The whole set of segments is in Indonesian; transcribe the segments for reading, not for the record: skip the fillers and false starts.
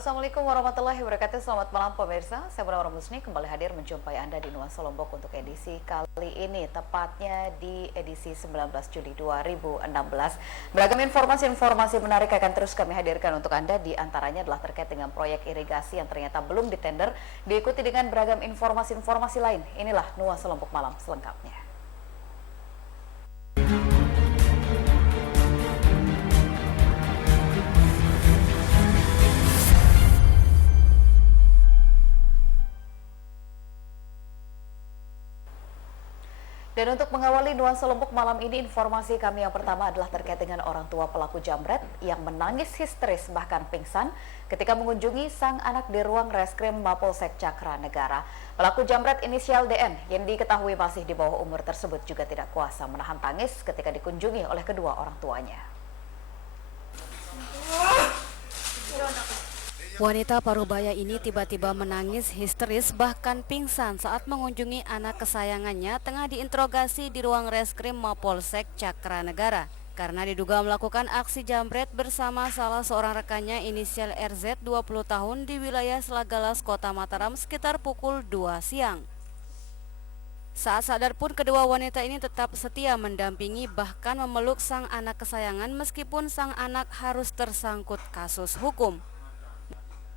Halo, Assalamualaikum warahmatullahi wabarakatuh. Selamat malam pemirsa. Saya Bunda Musni kembali hadir menjumpai Anda di Nuansa Lombok untuk edisi kali ini, tepatnya di edisi 19 Juli 2016. Beragam informasi-informasi menarik akan terus kami hadirkan untuk Anda. Di antaranya adalah terkait dengan proyek irigasi yang ternyata belum ditender, diikuti dengan beragam informasi-informasi lain. Inilah Nuansa Lombok Malam selengkapnya. Dan untuk mengawali Nuansa Lombok malam ini, informasi kami yang pertama adalah terkait dengan orang tua pelaku jambret yang menangis histeris bahkan pingsan ketika mengunjungi sang anak di ruang reskrim Mapolsek Cakra Negara. Pelaku jambret inisial DN yang diketahui masih di bawah umur tersebut juga tidak kuasa menahan tangis ketika dikunjungi oleh kedua orang tuanya. Wanita parubaya ini tiba-tiba menangis histeris bahkan pingsan saat mengunjungi anak kesayangannya tengah diinterogasi di ruang reskrim Mapolsek Cakra Negara karena diduga melakukan aksi jambret bersama salah seorang rekannya inisial RZ 20 tahun di wilayah Selagalas, Kota Mataram sekitar pukul 2 siang. Saat sadar pun kedua wanita ini tetap setia mendampingi bahkan memeluk sang anak kesayangan meskipun sang anak harus tersangkut kasus hukum.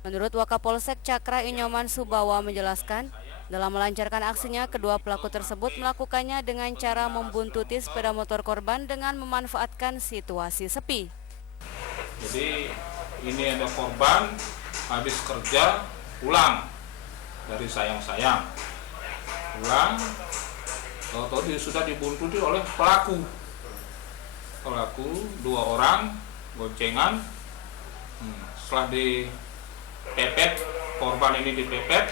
Menurut Wakapolsek Cakra Inyoman Subawa menjelaskan, dalam melancarkan aksinya, kedua pelaku tersebut melakukannya dengan cara membuntuti sepeda motor korban dengan memanfaatkan situasi sepi. Jadi ini ada korban habis kerja pulang dari sayang-sayang, pulang, tahu-tahu dia sudah dibuntuti oleh pelaku dua orang goncengan. Setelah dipepet, korban ini dipepet,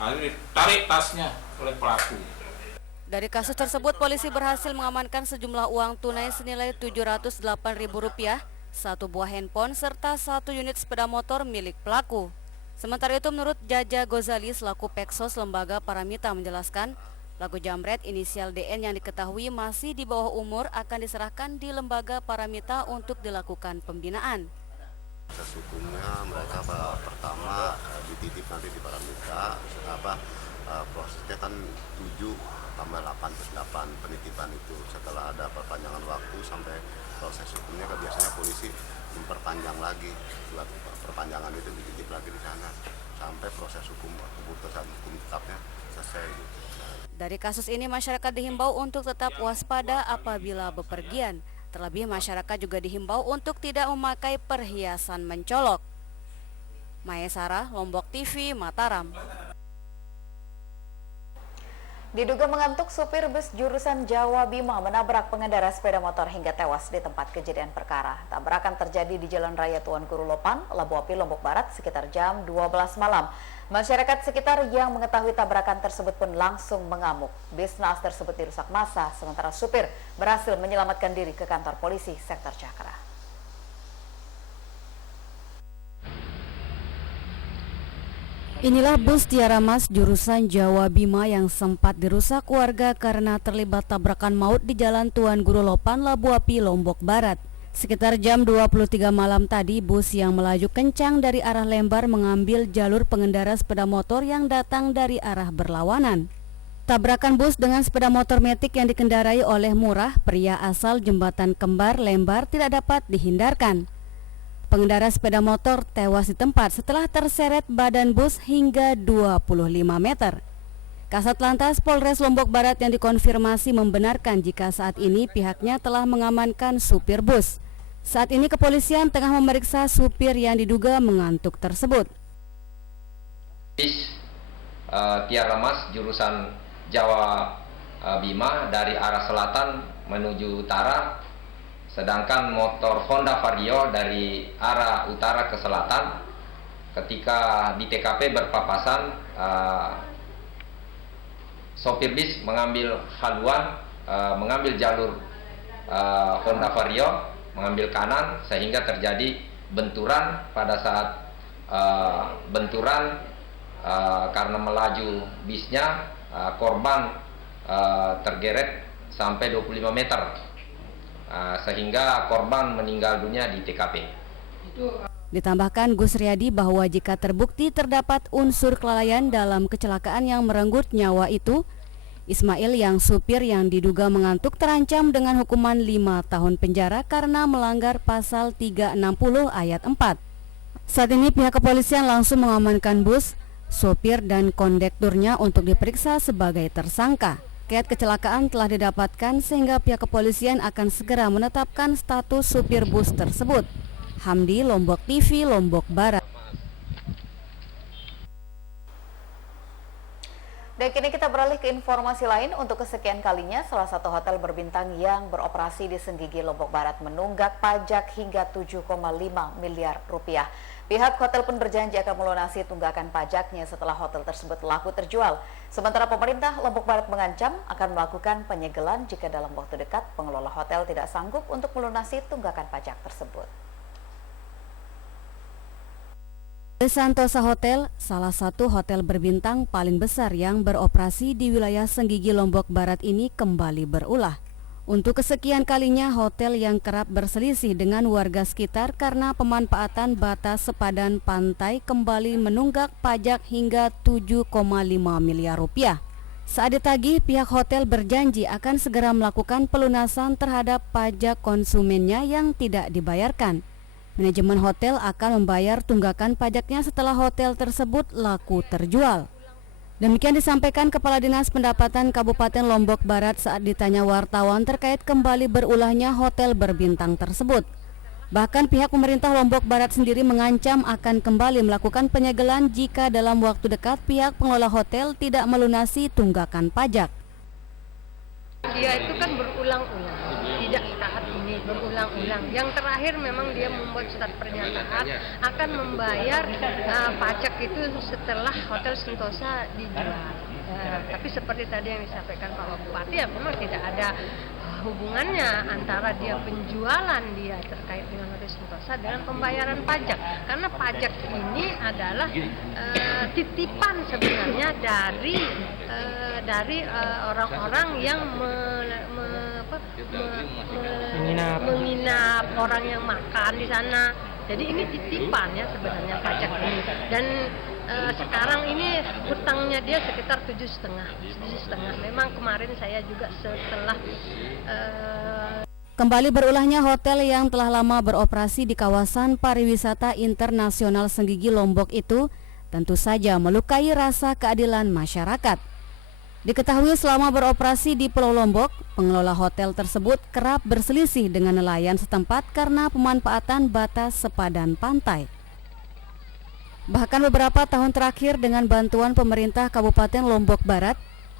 lalu ditarik tasnya oleh pelaku. Dari kasus tersebut, polisi berhasil mengamankan sejumlah uang tunai senilai Rp708.000, satu buah handphone, serta satu unit sepeda motor milik pelaku. Sementara itu, menurut Jaja Gozali selaku Peksos Lembaga Paramita menjelaskan, pelaku jambret inisial DN yang diketahui masih di bawah umur akan diserahkan di Lembaga Paramita untuk dilakukan pembinaan. Proses hukumnya mereka pertama dititip nanti di Paramita, prosesnya kan 7 tambah 8 plus 8 penitipan itu. Setelah ada perpanjangan waktu sampai proses hukumnya kan biasanya polisi memperpanjang lagi, buat perpanjangan itu dititip lagi di sana sampai proses hukum keputusan hukum tetapnya selesai gitu. Dari kasus ini masyarakat dihimbau untuk tetap waspada apabila bepergian. Terlebih masyarakat juga dihimbau untuk tidak memakai perhiasan mencolok. Maya Sarah, Lombok TV, Mataram. Diduga mengantuk, supir bus jurusan Jawa Bima menabrak pengendara sepeda motor hingga tewas di tempat kejadian perkara. Tabrakan terjadi di Jalan Raya Tuan Guru Lopan, Labu Api, Lombok Barat sekitar jam 12 malam. Masyarakat sekitar yang mengetahui tabrakan tersebut pun langsung mengamuk. Bis naas tersebut dirusak massa, sementara supir berhasil menyelamatkan diri ke kantor polisi sektor Cakra. Inilah bus Tiara Mas jurusan Jawa Bima yang sempat dirusak warga karena terlibat tabrakan maut di Jalan Tuan Guru Lopan, Labu Api, Lombok Barat. Sekitar jam 23 malam tadi, bus yang melaju kencang dari arah Lembar mengambil jalur pengendara sepeda motor yang datang dari arah berlawanan. Tabrakan bus dengan sepeda motor metik yang dikendarai oleh Murah, pria asal Jembatan Kembar, Lembar, tidak dapat dihindarkan. Pengendara sepeda motor tewas di tempat setelah terseret badan bus hingga 25 meter. Kasat Lantas Polres Lombok Barat yang dikonfirmasi membenarkan jika saat ini pihaknya telah mengamankan supir bus. Saat ini kepolisian tengah memeriksa supir yang diduga mengantuk tersebut. Bis Tiara Mas jurusan Jawa Bima dari arah selatan menuju utara, sedangkan motor Honda Vario dari arah utara ke selatan. Ketika di TKP berpapasan, sopir bis mengambil haluan, mengambil jalur Honda Vario, mengambil kanan sehingga terjadi benturan. Pada saat benturan karena melaju bisnya, korban tergeret sampai 25 meter sehingga korban meninggal dunia di TKP. Ditambahkan Gus Riyadi bahwa jika terbukti terdapat unsur kelalaian dalam kecelakaan yang merenggut nyawa itu, Ismail yang supir yang diduga mengantuk terancam dengan hukuman 5 tahun penjara karena melanggar pasal 360 ayat 4. Saat ini pihak kepolisian langsung mengamankan bus, sopir dan kondekturnya untuk diperiksa sebagai tersangka. Riwayat kecelakaan telah didapatkan sehingga pihak kepolisian akan segera menetapkan status supir bus tersebut. Hamdi, Lombok TV, Lombok Barat. Dan kini kita beralih ke informasi lain. Untuk kesekian kalinya, salah satu hotel berbintang yang beroperasi di Senggigi, Lombok Barat menunggak pajak hingga 7,5 miliar rupiah. Pihak hotel pun berjanji akan melunasi tunggakan pajaknya setelah hotel tersebut laku terjual. Sementara pemerintah Lombok Barat mengancam akan melakukan penyegelan jika dalam waktu dekat pengelola hotel tidak sanggup untuk melunasi tunggakan pajak tersebut. Sentosa Hotel, salah satu hotel berbintang paling besar yang beroperasi di wilayah Senggigi, Lombok Barat ini kembali berulah. Untuk kesekian kalinya, hotel yang kerap berselisih dengan warga sekitar karena pemanfaatan batas sepadan pantai kembali menunggak pajak hingga 7,5 miliar rupiah. Saat ditagih, pihak hotel berjanji akan segera melakukan pelunasan terhadap pajak konsumennya yang tidak dibayarkan. Manajemen hotel akan membayar tunggakan pajaknya setelah hotel tersebut laku terjual. Demikian disampaikan Kepala Dinas Pendapatan Kabupaten Lombok Barat saat ditanya wartawan terkait kembali berulahnya hotel berbintang tersebut. Bahkan pihak pemerintah Lombok Barat sendiri mengancam akan kembali melakukan penyegelan jika dalam waktu dekat pihak pengelola hotel tidak melunasi tunggakan pajak. Dia itu kan berulang-ulang, tidak saat ini, berulang-ulang. Yang terakhir memang dia membuat surat pernyataan akan membayar pajak itu setelah Hotel Sentosa dijual. Tapi seperti tadi yang disampaikan Pak Bupati, ya memang tidak ada hubungannya antara dia penjualan dia terkait dengan Hotel Sentosa dengan pembayaran pajak. Karena pajak ini adalah titipan sebenarnya dari orang-orang yang menginap, orang yang makan di sana. Jadi ini titipan ya sebenarnya pajak ini. Dan sekarang ini hutangnya dia sekitar 7,5. Memang kemarin saya juga setelah Kembali berulahnya hotel yang telah lama beroperasi di kawasan pariwisata internasional Senggigi, Lombok itu tentu saja melukai rasa keadilan masyarakat. Diketahui selama beroperasi di Pulau Lombok, pengelola hotel tersebut kerap berselisih dengan nelayan setempat karena pemanfaatan batas sepadan pantai. Bahkan beberapa tahun terakhir dengan bantuan pemerintah Kabupaten Lombok Barat,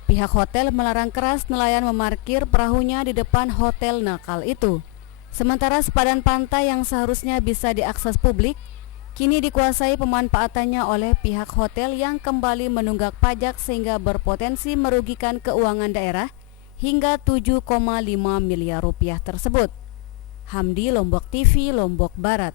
pihak hotel melarang keras nelayan memarkir perahunya di depan hotel nakal itu. Sementara sepadan pantai yang seharusnya bisa diakses publik, kini dikuasai pemanfaatannya oleh pihak hotel yang kembali menunggak pajak sehingga berpotensi merugikan keuangan daerah hingga 7,5 miliar rupiah tersebut. Hamdi, Lombok TV, Lombok Barat.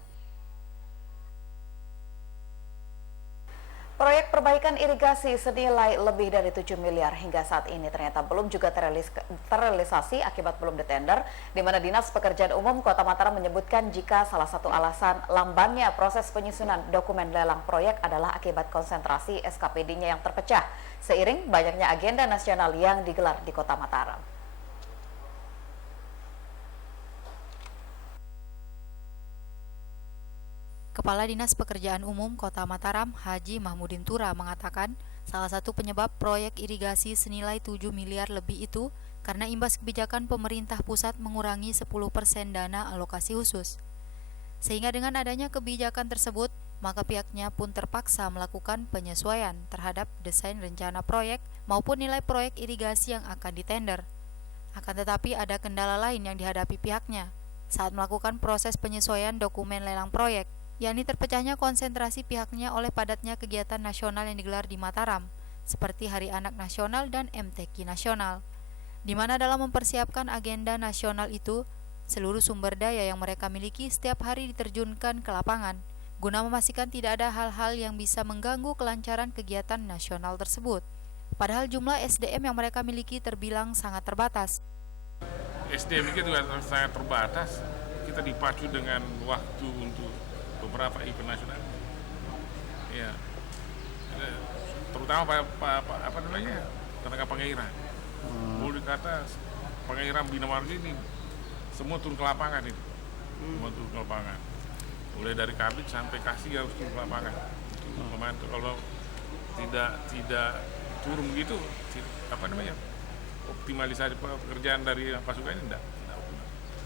Proyek perbaikan irigasi senilai lebih dari 7 miliar hingga saat ini ternyata belum juga terrealisasi akibat belum ditender, di mana Dinas Pekerjaan Umum Kota Mataram menyebutkan jika salah satu alasan lambannya proses penyusunan dokumen lelang proyek adalah akibat konsentrasi SKPD-nya yang terpecah, seiring banyaknya agenda nasional yang digelar di Kota Mataram. Kepala Dinas Pekerjaan Umum Kota Mataram, Haji Mahmudin Tura mengatakan salah satu penyebab proyek irigasi senilai 7 miliar lebih itu karena imbas kebijakan pemerintah pusat mengurangi 10% dana alokasi khusus. Sehingga dengan adanya kebijakan tersebut, maka pihaknya pun terpaksa melakukan penyesuaian terhadap desain rencana proyek maupun nilai proyek irigasi yang akan ditender. Akan tetapi ada kendala lain yang dihadapi pihaknya saat melakukan proses penyesuaian dokumen lelang proyek, yakni terpecahnya konsentrasi pihaknya oleh padatnya kegiatan nasional yang digelar di Mataram, seperti Hari Anak Nasional dan MTQ Nasional, di mana dalam mempersiapkan agenda nasional itu, seluruh sumber daya yang mereka miliki setiap hari diterjunkan ke lapangan, guna memastikan tidak ada hal-hal yang bisa mengganggu kelancaran kegiatan nasional tersebut. Padahal jumlah SDM yang mereka miliki terbilang sangat terbatas. SDM kita juga sangat terbatas, kita dipacu dengan waktu untuk beberapa event nasional. Ya, terutama apa namanya tenaga pengairan. Boleh dikata pengairan Bina Marga ini semua turun ke lapangan ini, semua turun ke lapangan. Mulai dari Kabit sampai Kasih harus turun ke lapangan. Memantau. Kalau tidak turun begitu, apa namanya optimalisasi pekerjaan dari pasukan ini tidak.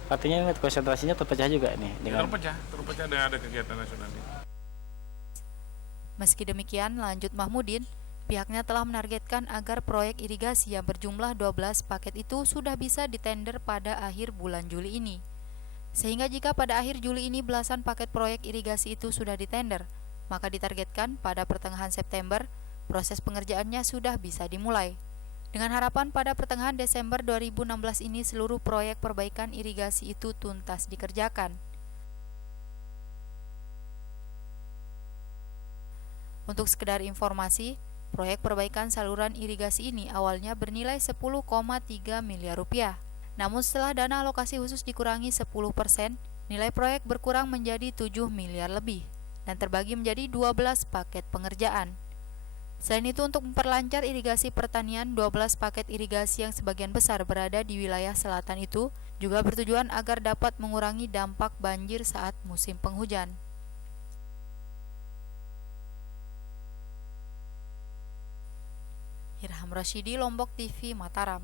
Artinya konsentrasinya terpecah juga nih dengan terpecah dengan ada kegiatan nasional ini. Meski demikian, lanjut Mahmudin, pihaknya telah menargetkan agar proyek irigasi yang berjumlah 12 paket itu sudah bisa ditender pada akhir bulan Juli ini. Sehingga jika pada akhir Juli ini belasan paket proyek irigasi itu sudah ditender, maka ditargetkan pada pertengahan September proses pengerjaannya sudah bisa dimulai. Dengan harapan pada pertengahan Desember 2016 ini seluruh proyek perbaikan irigasi itu tuntas dikerjakan. Untuk sekedar informasi, proyek perbaikan saluran irigasi ini awalnya bernilai 10,3 miliar rupiah. Namun setelah dana alokasi khusus dikurangi 10%, nilai proyek berkurang menjadi 7 miliar lebih dan terbagi menjadi 12 paket pengerjaan. Selain itu, untuk memperlancar irigasi pertanian, 12 paket irigasi yang sebagian besar berada di wilayah selatan itu juga bertujuan agar dapat mengurangi dampak banjir saat musim penghujan. Irham Rasyidi, Lombok TV, Mataram.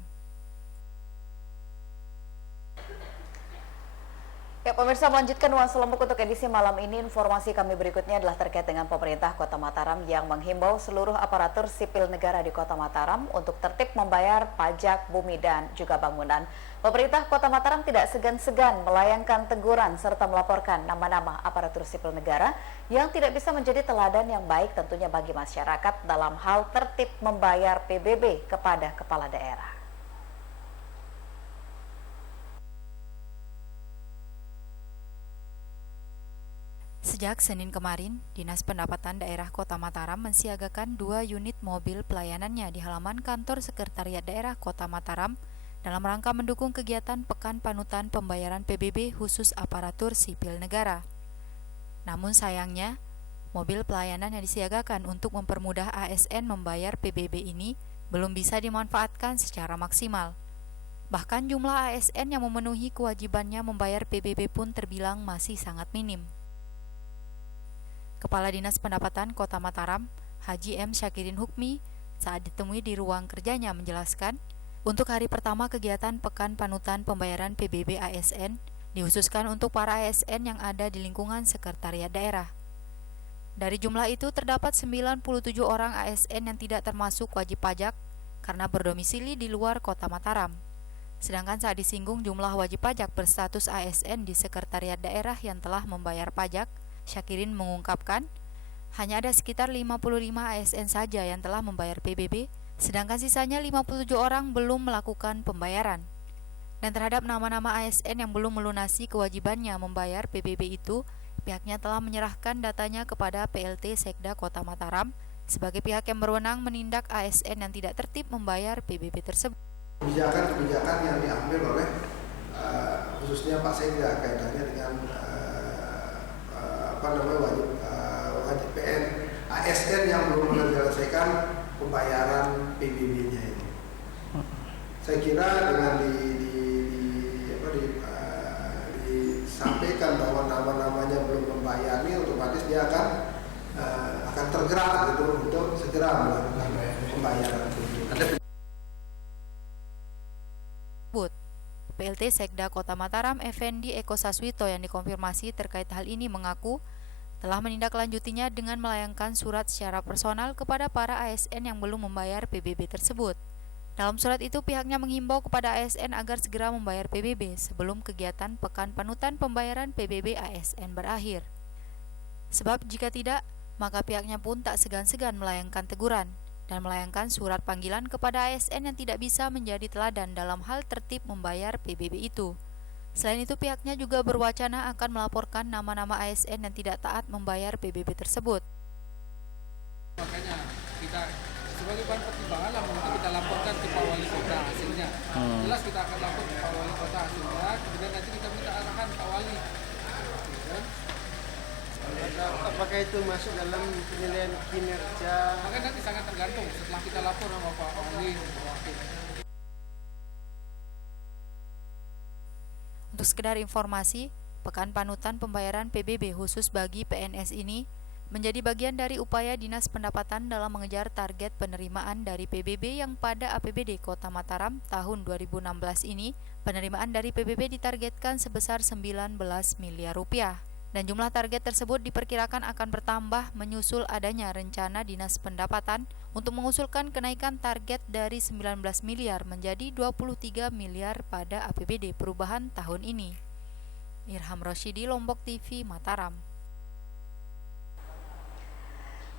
Ya, pemirsa, melanjutkan Nuansa Lombok untuk edisi malam ini. Informasi kami berikutnya adalah terkait dengan pemerintah Kota Mataram yang menghimbau seluruh aparatur sipil negara di Kota Mataram untuk tertib membayar pajak bumi dan juga bangunan. Pemerintah Kota Mataram tidak segan-segan melayangkan teguran serta melaporkan nama-nama aparatur sipil negara yang tidak bisa menjadi teladan yang baik tentunya bagi masyarakat dalam hal tertib membayar PBB kepada kepala daerah. Sejak Senin kemarin, Dinas Pendapatan Daerah Kota Mataram mensiagakan 2 unit mobil pelayanannya di halaman kantor Sekretariat Daerah Kota Mataram dalam rangka mendukung kegiatan Pekan Panutan Pembayaran PBB khusus aparatur sipil negara. Namun sayangnya, mobil pelayanan yang disiagakan untuk mempermudah ASN membayar PBB ini belum bisa dimanfaatkan secara maksimal. Bahkan jumlah ASN yang memenuhi kewajibannya membayar PBB pun terbilang masih sangat minim. Kepala Dinas Pendapatan Kota Mataram, Haji M. Syakirin Hukmi, saat ditemui di ruang kerjanya menjelaskan, untuk hari pertama kegiatan Pekan Panutan Pembayaran PBB ASN dikhususkan untuk para ASN yang ada di lingkungan Sekretariat Daerah. Dari jumlah itu terdapat 97 orang ASN yang tidak termasuk wajib pajak karena berdomisili di luar Kota Mataram. Sedangkan saat disinggung jumlah wajib pajak berstatus ASN di Sekretariat Daerah yang telah membayar pajak, Syakirin mengungkapkan, hanya ada sekitar 55 ASN saja yang telah membayar PBB, sedangkan sisanya 57 orang belum melakukan pembayaran. Dan terhadap nama-nama ASN yang belum melunasi kewajibannya membayar PBB itu, pihaknya telah menyerahkan datanya kepada PLT Sekda Kota Mataram sebagai pihak yang berwenang menindak ASN yang tidak tertib membayar PBB tersebut. Kebijakan-kebijakan yang diambil oleh khususnya Pak Sekda kaitannya dengan wajib PN ASN yang belum menyelesaikan pembayaran PBB-nya ini. Saya kira dengan disampaikan bahwa nama-namanya belum membayar ini, otomatis dia akan tergerak gitu untuk segera melakukan pembayaran PBB. PLT Sekda Kota Mataram Effendi Eko Saswito yang dikonfirmasi terkait hal ini mengaku telah menindaklanjutinya dengan melayangkan surat secara personal kepada para ASN yang belum membayar PBB tersebut. Dalam surat itu pihaknya menghimbau kepada ASN agar segera membayar PBB sebelum kegiatan Pekan Panutan Pembayaran PBB ASN berakhir. Sebab jika tidak, maka pihaknya pun tak segan-segan melayangkan teguran dan melayangkan surat panggilan kepada ASN yang tidak bisa menjadi teladan dalam hal tertib membayar PBB itu. Selain itu, pihaknya juga berwacana akan melaporkan nama-nama ASN yang tidak taat membayar PBB tersebut. Makanya kita sebagai bahan pertimbangan lah untuk kita laporkan ke Pak Wali Kota hasilnya. Jelas kita akan lapor ke Pak Wali Kota hasilnya, kemudian nanti kita minta arahan Pak Wali. apakah itu masuk dalam penilaian kinerja? Makanya nanti sangat tergantung setelah kita lapor sama Pak Wali. Untuk sekedar informasi, Pekan Panutan Pembayaran PBB khusus bagi PNS ini menjadi bagian dari upaya Dinas Pendapatan dalam mengejar target penerimaan dari PBB yang pada APBD Kota Mataram tahun 2016 ini, penerimaan dari PBB ditargetkan sebesar 19 miliar rupiah. Dan jumlah target tersebut diperkirakan akan bertambah menyusul adanya rencana Dinas Pendapatan untuk mengusulkan kenaikan target dari 19 miliar menjadi 23 miliar pada APBD perubahan tahun ini. Irham Rosyidi, Lombok TV, Mataram.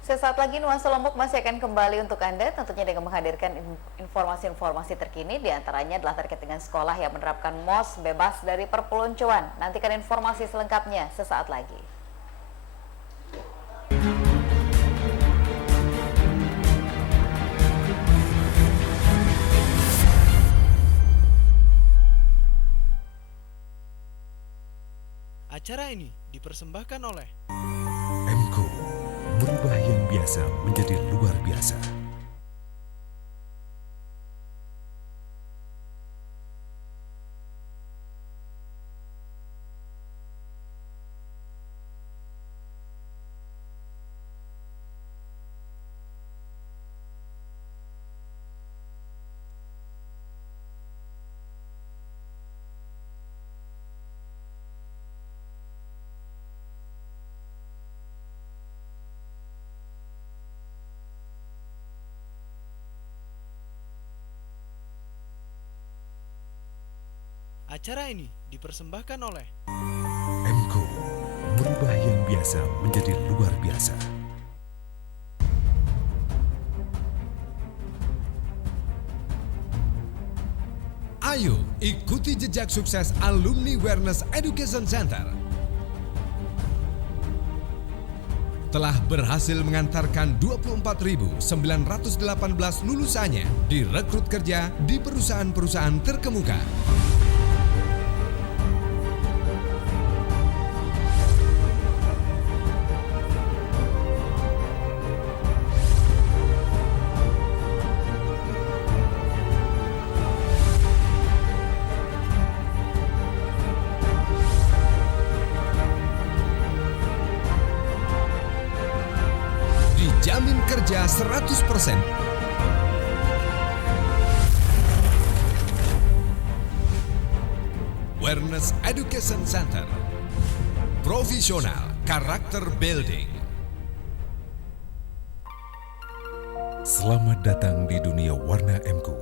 Sesaat lagi Nuansa Lombok masih akan kembali untuk Anda, tentunya dengan menghadirkan informasi-informasi terkini, diantaranya adalah terkait dengan sekolah yang menerapkan MOS bebas dari perpeloncoan. Nantikan informasi selengkapnya sesaat lagi. Acara ini dipersembahkan oleh MCO, merubah yang biasa menjadi luar biasa. Acara ini dipersembahkan oleh MCO, merubah yang biasa menjadi luar biasa. Ayo ikuti jejak sukses Alumni Wellness Education Center. Telah berhasil mengantarkan 24.918 lulusannya direkrut kerja di perusahaan-perusahaan terkemuka. Dijamin kerja 100%. Wellness Education Center. Profesional karakter building. Selamat datang di dunia warna MCO.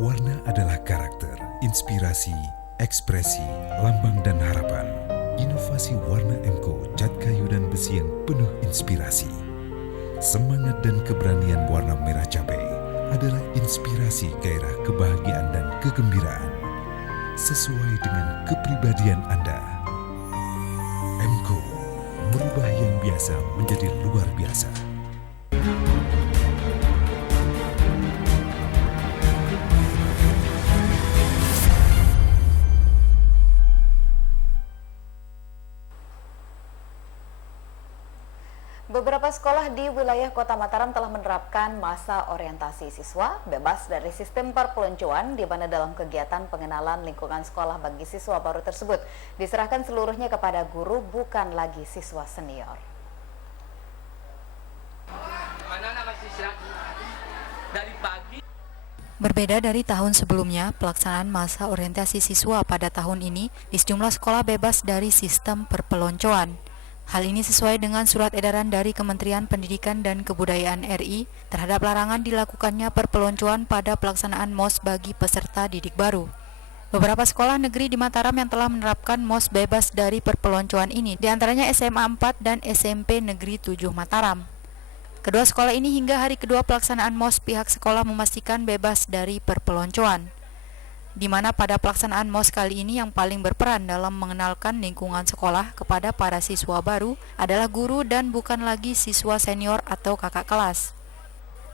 Warna adalah karakter, inspirasi, ekspresi, lambang dan harapan. Inovasi warna MCO, cat kayu dan besi yang penuh inspirasi. Semangat dan keberanian warna merah cabai adalah inspirasi gairah kebahagiaan dan kegembiraan sesuai dengan kepribadian Anda. MCO, merubah yang biasa menjadi luar biasa. Beberapa sekolah di wilayah Kota Mataram telah menerapkan masa orientasi siswa bebas dari sistem perpeloncoan, di mana dalam kegiatan pengenalan lingkungan sekolah bagi siswa baru tersebut diserahkan seluruhnya kepada guru, bukan lagi siswa senior. Berbeda dari tahun sebelumnya, pelaksanaan masa orientasi siswa pada tahun ini di sejumlah sekolah bebas dari sistem perpeloncoan. Hal ini sesuai dengan surat edaran dari Kementerian Pendidikan dan Kebudayaan RI terhadap larangan dilakukannya perpeloncoan pada pelaksanaan MOS bagi peserta didik baru. Beberapa sekolah negeri di Mataram yang telah menerapkan MOS bebas dari perpeloncoan ini, diantaranya SMA 4 dan SMP Negeri 7 Mataram. Kedua sekolah ini hingga hari kedua pelaksanaan MOS pihak sekolah memastikan bebas dari perpeloncoan, di mana pada pelaksanaan MOS kali ini yang paling berperan dalam mengenalkan lingkungan sekolah kepada para siswa baru adalah guru dan bukan lagi siswa senior atau kakak kelas.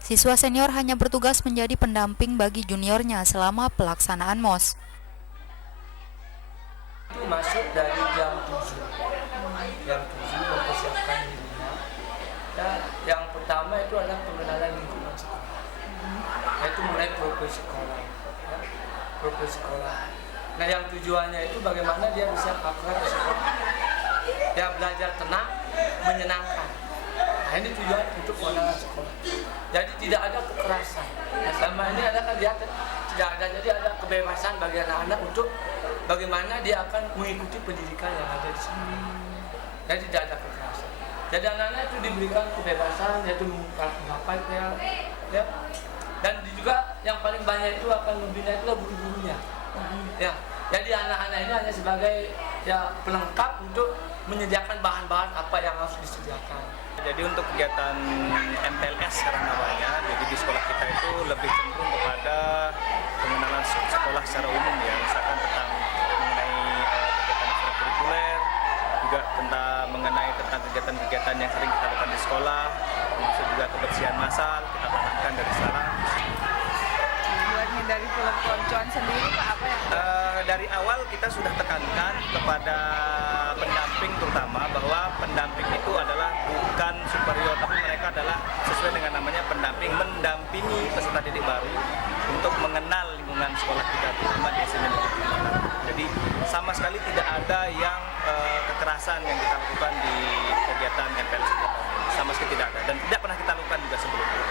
Siswa senior hanya bertugas menjadi pendamping bagi juniornya selama pelaksanaan MOS. Itu masuk dari jam 7 mempersiapkan dirinya kita yang pertama itu adalah pengenalan lingkungan sekolah, yaitu mulai progres sekolah, ya, progres sekolah. Nah, yang tujuannya itu bagaimana dia bisa akrab di sekolah, dia belajar tenang, menyenangkan. Nah, ini tujuan untuk pengenalan sekolah. Jadi tidak ada kekerasan. Nah, selama ini ada kan dia tidak ada, jadi ada kebebasan bagi anak-anak untuk bagaimana dia akan mengikuti pendidikan yang ada di sini. Jadi tidak ada kekerasan. Jadi anak-anak itu diberikan kebebasan, yaitu menggapai ya. Dan juga yang paling banyak itu akan membina itulah guru-gurunya. Ya. Jadi anak-anak ini hanya sebagai ya pelengkap untuk menyediakan bahan-bahan apa yang harus disediakan. Jadi untuk kegiatan MPLS sekarang namanya, jadi di sekolah kita itu lebih cenderung kepada pengenalan sekolah secara umum ya, misalkan tentang mengenai kegiatan ekstrakurikuler, juga mengenai tentang kegiatan-kegiatan yang sering kita lakukan di sekolah, termasuk juga kebersihan massal kita tanamkan dari sekarang. Buatnya dari film peloncoan sendiri Pak, apa yang dari awal kita sudah tekankan kepada pendamping terutama bahwa pendamping itu adalah bukan superior, tapi mereka adalah sesuai dengan namanya pendamping, mendampingi peserta didik baru untuk mengenal lingkungan sekolah kita terutama di SMP Negeri 5. Jadi sama sekali tidak ada yang kekerasan yang kita lakukan di kegiatan MPLS sama sekali tidak ada dan tidak pernah kita lakukan juga sebelumnya.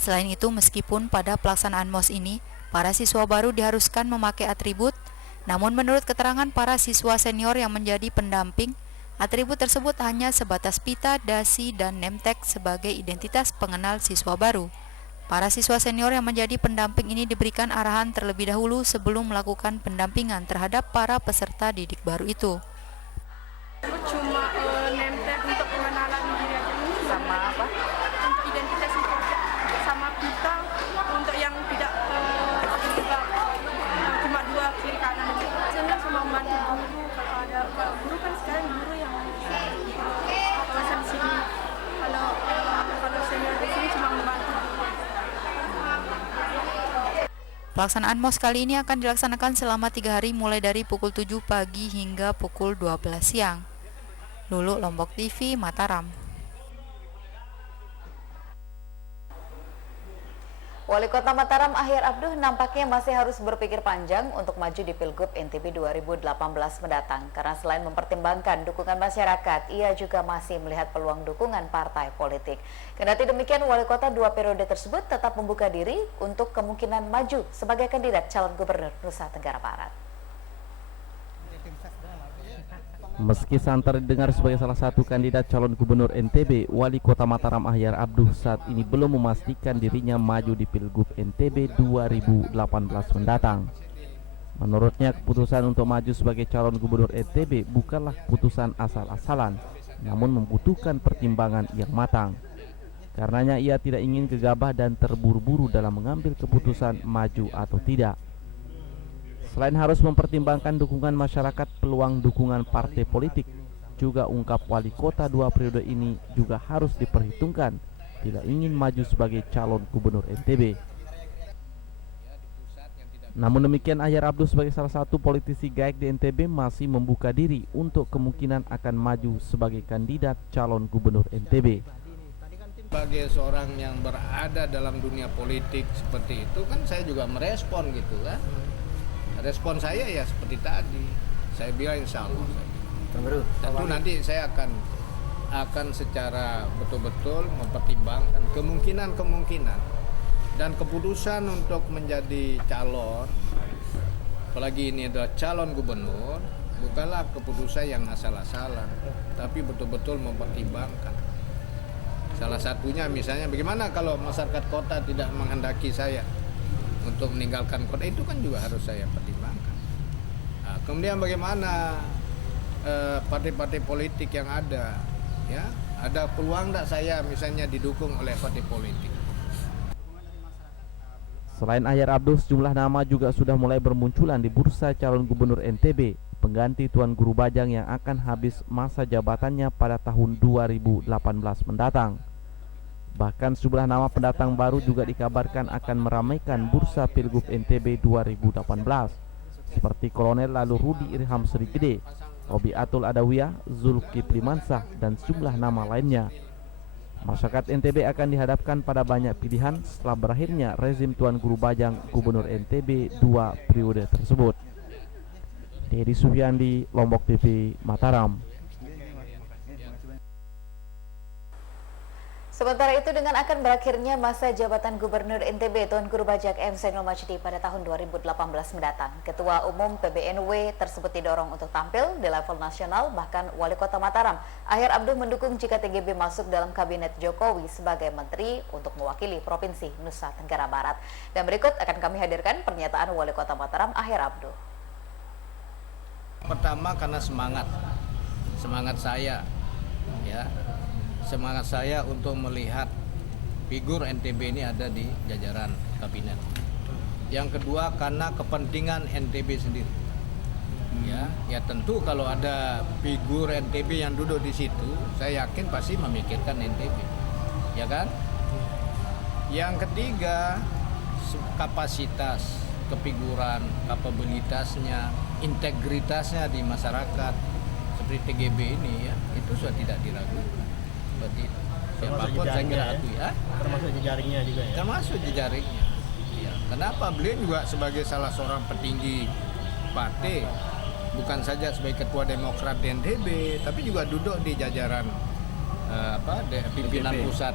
Selain itu, meskipun pada pelaksanaan MOS ini, para siswa baru diharuskan memakai atribut, namun menurut keterangan para siswa senior yang menjadi pendamping, atribut tersebut hanya sebatas pita, dasi, dan nemtek sebagai identitas pengenal siswa baru. Para siswa senior yang menjadi pendamping ini diberikan arahan terlebih dahulu sebelum melakukan pendampingan terhadap para peserta didik baru itu. cuma nemtek untuk pengenalan diri aja sama apa? Untuk identitas itu sama kita untuk yang tidak terlibat cuma dua kiri kanan aja. Saya cuma membantu guru kalau ada guru kan sekarang guru yang kawasan sini. Kalau senior di sini cuma membantu. Pelaksanaan MOS kali ini akan dilaksanakan selama 3 hari mulai dari pukul 7 pagi hingga pukul 12 siang. Lulu, Lombok TV, Mataram. Wali Kota Mataram Ahyar Abduh nampaknya masih harus berpikir panjang untuk maju di Pilgub NTB 2018 mendatang. Karena selain mempertimbangkan dukungan masyarakat, ia juga masih melihat peluang dukungan partai politik. Kendati demikian, Wali Kota 2 periode tersebut tetap membuka diri untuk kemungkinan maju sebagai kandidat calon gubernur Nusa Tenggara Barat. Meski santer didengar sebagai salah satu kandidat calon gubernur NTB, Wali Kota Mataram Ahyar Abduh saat ini belum memastikan dirinya maju di Pilgub NTB 2018 mendatang. Menurutnya, keputusan untuk maju sebagai calon gubernur NTB bukanlah keputusan asal-asalan, namun membutuhkan pertimbangan yang matang. Karenanya ia tidak ingin gegabah dan terburu-buru dalam mengambil keputusan maju atau tidak. Selain harus mempertimbangkan dukungan masyarakat, peluang dukungan partai politik, juga ungkap Wali Kota 2 periode ini juga harus diperhitungkan bila ingin maju sebagai calon gubernur NTB. Namun demikian, Ahyar Abduh sebagai salah satu politisi gaek di NTB masih membuka diri untuk kemungkinan akan maju sebagai kandidat calon gubernur NTB. Sebagai seorang yang berada dalam dunia politik seperti itu kan saya juga merespon gitu kan. Respon saya ya seperti tadi, saya bilang insya Allah tentu nanti saya akan secara betul-betul mempertimbangkan kemungkinan dan keputusan untuk menjadi calon, apalagi ini adalah calon gubernur, bukanlah keputusan yang asal-asalan, tapi betul-betul mempertimbangkan. Salah satunya misalnya bagaimana kalau masyarakat kota tidak menghendaki saya untuk meninggalkan kota, itu kan juga harus saya pertimbangkan. Nah, kemudian bagaimana partai-partai politik yang ada, ya ada peluang tidak saya misalnya didukung oleh partai politik. Selain Ahyar Abduh, sejumlah nama juga sudah mulai bermunculan di bursa calon gubernur NTB, pengganti Tuan Guru Bajang yang akan habis masa jabatannya pada tahun 2018 mendatang. Bahkan sejumlah nama pendatang baru juga dikabarkan akan meramaikan bursa Pilgub NTB 2018 seperti Kolonel lalu Rudi Irham Serigede, Robi Atul Adawiyah, Zulkifli Mansah, dan sejumlah nama lainnya. Masyarakat NTB akan dihadapkan pada banyak pilihan setelah berakhirnya rezim Tuan Guru Bajang Gubernur NTB 2 periode tersebut. Dedi Suhyandi, Lombok TV, Mataram. Sementara itu, dengan akan berakhirnya masa jabatan Gubernur NTB Tuan Guru Bajang M. Zainul Majdi pada tahun 2018 mendatang, Ketua Umum PBNW tersebut didorong untuk tampil di level nasional. Bahkan Wali Kota Mataram, Ahyar Abduh, mendukung jika TGB masuk dalam Kabinet Jokowi sebagai Menteri untuk mewakili Provinsi Nusa Tenggara Barat. Dan berikut akan kami hadirkan pernyataan Wali Kota Mataram, Ahyar Abduh. Pertama karena semangat saya, ya. Semangat saya untuk melihat figur NTB ini ada di jajaran kabinet. Yang kedua karena kepentingan NTB sendiri. Ya tentu kalau ada figur NTB yang duduk di situ, saya yakin pasti memikirkan NTB. Ya kan? Yang ketiga, kapasitas, kefiguran, kapabilitasnya, integritasnya di masyarakat seperti TGB ini, ya, itu sudah tidak diragukan. Seperti siapapun saya kira akui, ya. Termasuk jejaringnya juga ya. Termasuk jejaringnya. Ya. Kenapa beliau juga sebagai salah seorang petinggi partai, bukan saja sebagai ketua Demokrat di NTB, tapi juga duduk di jajaran pimpinan pusat.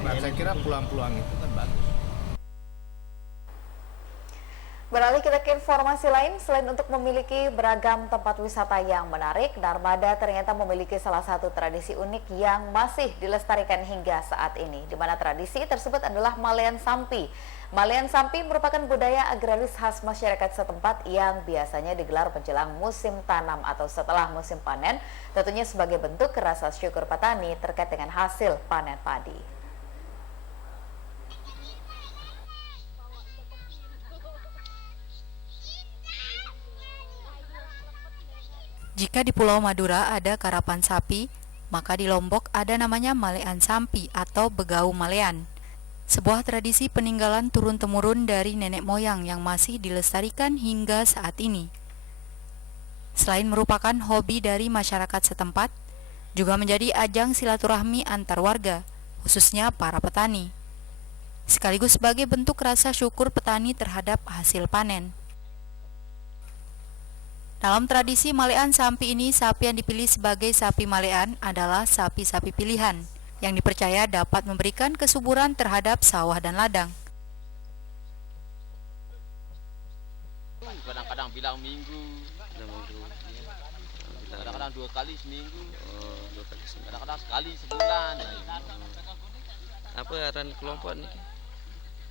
Saya kira peluang-peluang itu kan bagus. Beralih kita ke informasi lain, selain untuk memiliki beragam tempat wisata yang menarik, Narmada ternyata memiliki salah satu tradisi unik yang masih dilestarikan hingga saat ini, di mana tradisi tersebut adalah Malean Sampi. Malean Sampi merupakan budaya agraris khas masyarakat setempat yang biasanya digelar menjelang musim tanam atau setelah musim panen, tentunya sebagai bentuk rasa syukur petani terkait dengan hasil panen padi. Jika di Pulau Madura ada karapan sapi, maka di Lombok ada namanya Malean Sampi atau Begau Malean. Sebuah tradisi peninggalan turun-temurun dari nenek moyang yang masih dilestarikan hingga saat ini. Selain merupakan hobi dari masyarakat setempat, juga menjadi ajang silaturahmi antar warga, khususnya para petani. Sekaligus sebagai bentuk rasa syukur petani terhadap hasil panen. Dalam tradisi Malean Sampi ini, sapi yang dipilih sebagai sapi Malean adalah sapi-sapi pilihan yang dipercaya dapat memberikan kesuburan terhadap sawah dan ladang. Kadang-kadang bilang minggu, kadang-kadang 2 kali seminggu, kadang-kadang sekali sebulan. Apa aran kelompok ni?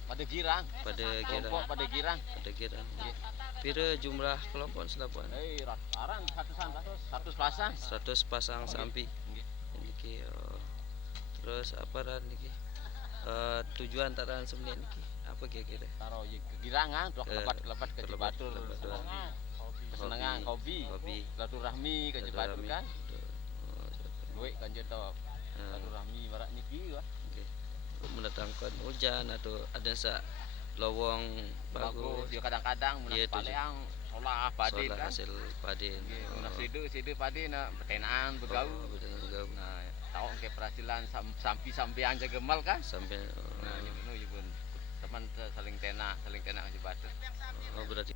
Pada girang. Kelompok pada girang. Pira jumlah kelompok selapuan? Aran 100 pasang. 100 pasang sampi. Niki. Terus apa ran niki? Tujuan taran sebenarnya niki apa kira-kira? Taruh ke girangan, kelepat ke Jebatur. Kesenangan, hobi. Silaturahmi ke Jebatur kan. Duit kan jodoh. Silaturahmi barat niki lah. Mendatangkan hujan atau ada lowong bagus. Dia kadang-kadang yang solah padi kan. Hasil padi. Nak sidu padi nak petenaan begau. Nah, tahu keberhasilan sampai yang jaga mal kan. Sampai nah, itu pun teman saling tenak aja batas. Oh, berarti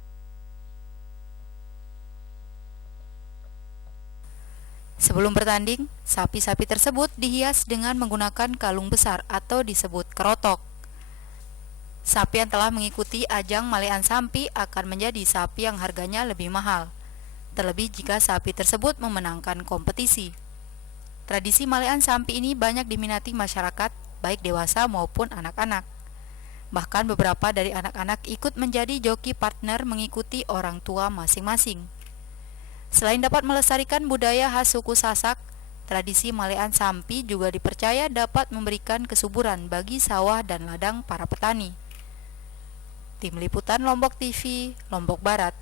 Sebelum bertanding, sapi-sapi tersebut dihias dengan menggunakan kalung besar atau disebut kerotok. Sapi yang telah mengikuti ajang Malean Sampi akan menjadi sapi yang harganya lebih mahal, terlebih jika sapi tersebut memenangkan kompetisi. Tradisi Malean Sampi ini banyak diminati masyarakat, baik dewasa maupun anak-anak. Bahkan beberapa dari anak-anak ikut menjadi joki partner mengikuti orang tua masing-masing. Selain dapat melestarikan budaya khas suku Sasak, tradisi Malean Sampi juga dipercaya dapat memberikan kesuburan bagi sawah dan ladang para petani. Tim Liputan Lombok TV, Lombok Barat.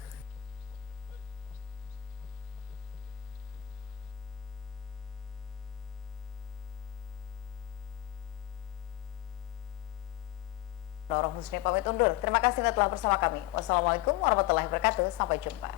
Nurul Husni pamit undur. Terima kasih telah bersama kami. Wassalamualaikum warahmatullahi wabarakatuh. Sampai jumpa.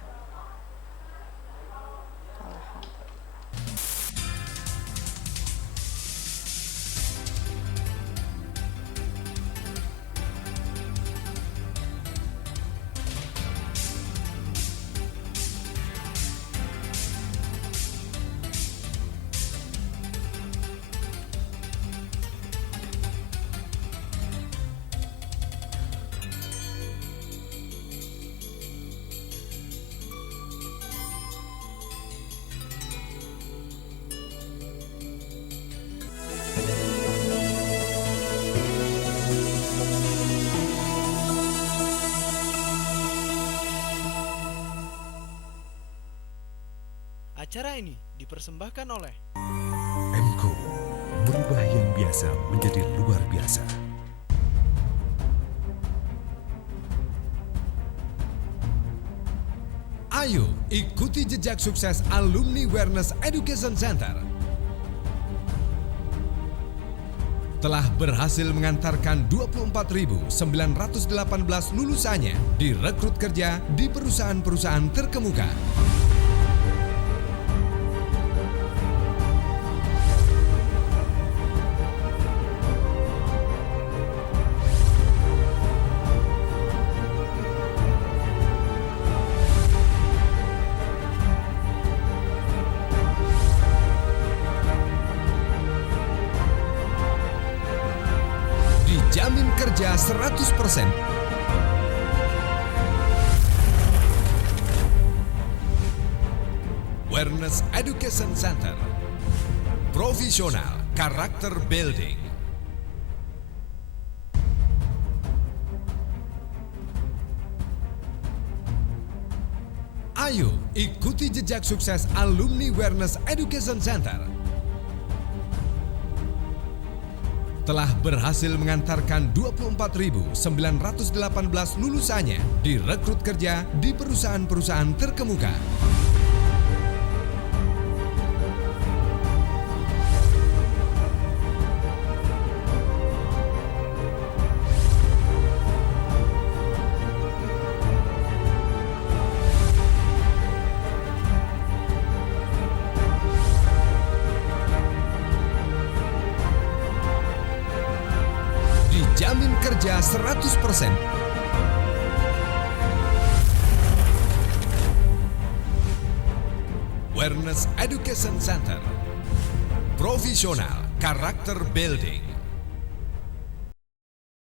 Acara ini dipersembahkan oleh MCO, merubah yang biasa menjadi luar biasa. Ayo ikuti jejak sukses Alumni Wellness Education Center. Telah berhasil mengantarkan 24.918 lulusannya direkrut kerja di perusahaan-perusahaan terkemuka. Dijamin kerja 100%. Wellness Education Center. Profesional karakter building. Ayo ikuti jejak sukses Alumni Wellness Education Center. Telah berhasil mengantarkan 24.918 lulusannya direkrut kerja di perusahaan-perusahaan terkemuka. Dijamin kerja 100%. Wellness Education Center. Profesional karakter building.